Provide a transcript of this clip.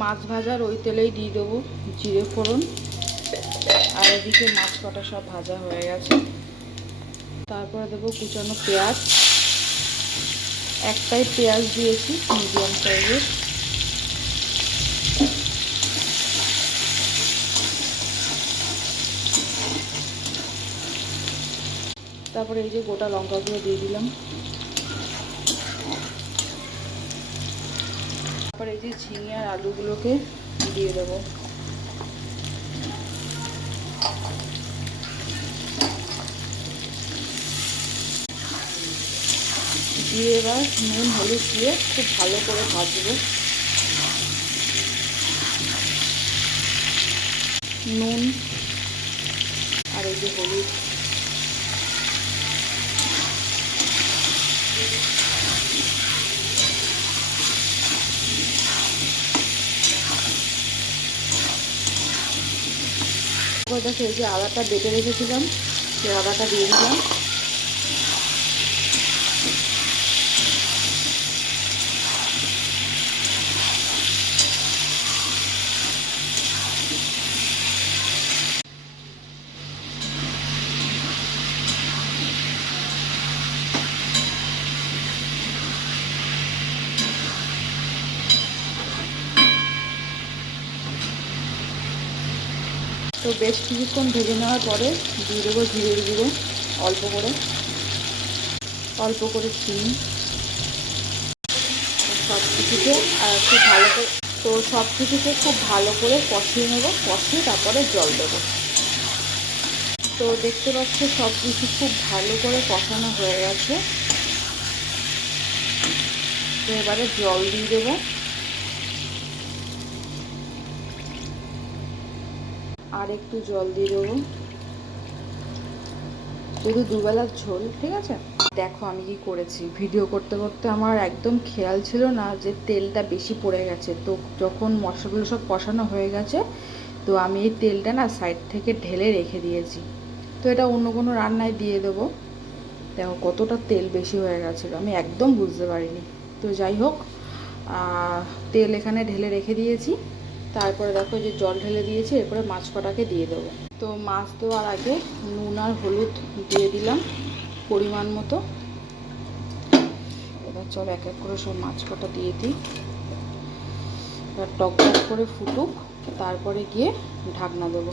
মাছ ভাজার ওই তেলেই দিয়ে দেবো জিরে ফোড়ন। আর এদিকে মাছ কটা সব ভাজা হয়ে গেছে। তারপরে দেবো কুচানো পেঁয়াজ, একটাই পেঁয়াজ দিয়েছি মিডিয়াম সাইজের। তারপরে এই যে গোটা লঙ্কাগুলো দিয়ে দিলাম। তারপরে এই যে ঝিঙে আর আলুগুলোকে দিয়ে দেবো। দিয়ে এবার নুন হলুদ দিয়ে খুব ভালো করে ভাজবো। নুন আর এই যে হলুদ, দেখো এই যে আদাটা বেটে রেখেছিলাম সেই আদাটা দিয়ে দিলাম। তো বেশ কিছুক্ষণ ভেজে নেওয়ার পরে দিয়ে দেবো জিরের গুঁড়ো অল্প করে চিনি, সব কিছুকে আর খুব ভালো করে, তো সব কিছুকে খুব ভালো করে কষিয়ে নেব। কষিয়ে তারপরে জল দেবো। তো দেখতে পাচ্ছ সব কিছু খুব ভালো করে কষানো হয়ে গেছে। তো এবারে জল দিয়ে দেবো। আর একটু জল দিয়ে দেবো, যেহেতু দুবেলার ঝোল, ঠিক আছে। দেখো আমি কি করেছি, ভিডিও করতে করতে আমার একদম খেয়াল ছিল না যে তেলটা বেশি পড়ে গেছে। তো যখন মশলাগুলো সব কষানো হয়ে গেছে, তো আমি এই তেলটা না সাইড থেকে ঢেলে রেখে দিয়েছি। তো এটা অন্য কোনো রান্নায় দিয়ে দেবো। দেখো কতটা তেল বেশি হয়ে গেছিলো, আমি একদম বুঝতে পারিনি। তো যাই হোক, তেল এখানে ঢেলে রেখে দিয়েছি। তারপরে দেখো যে জল ঢেলে দিয়েছি, এরপরে মাছ কটাকে দিয়ে দেবো। তো মাছ দেওয়ার আগে নুন আর হলুদ দিয়ে দিলাম পরিমাণ মতো। এবার চল এক এক করে সব মাছ কটা দিয়ে দিই। এবার টক টক করে ফুটুক, তারপরে গিয়ে ঢাকনা দেবো।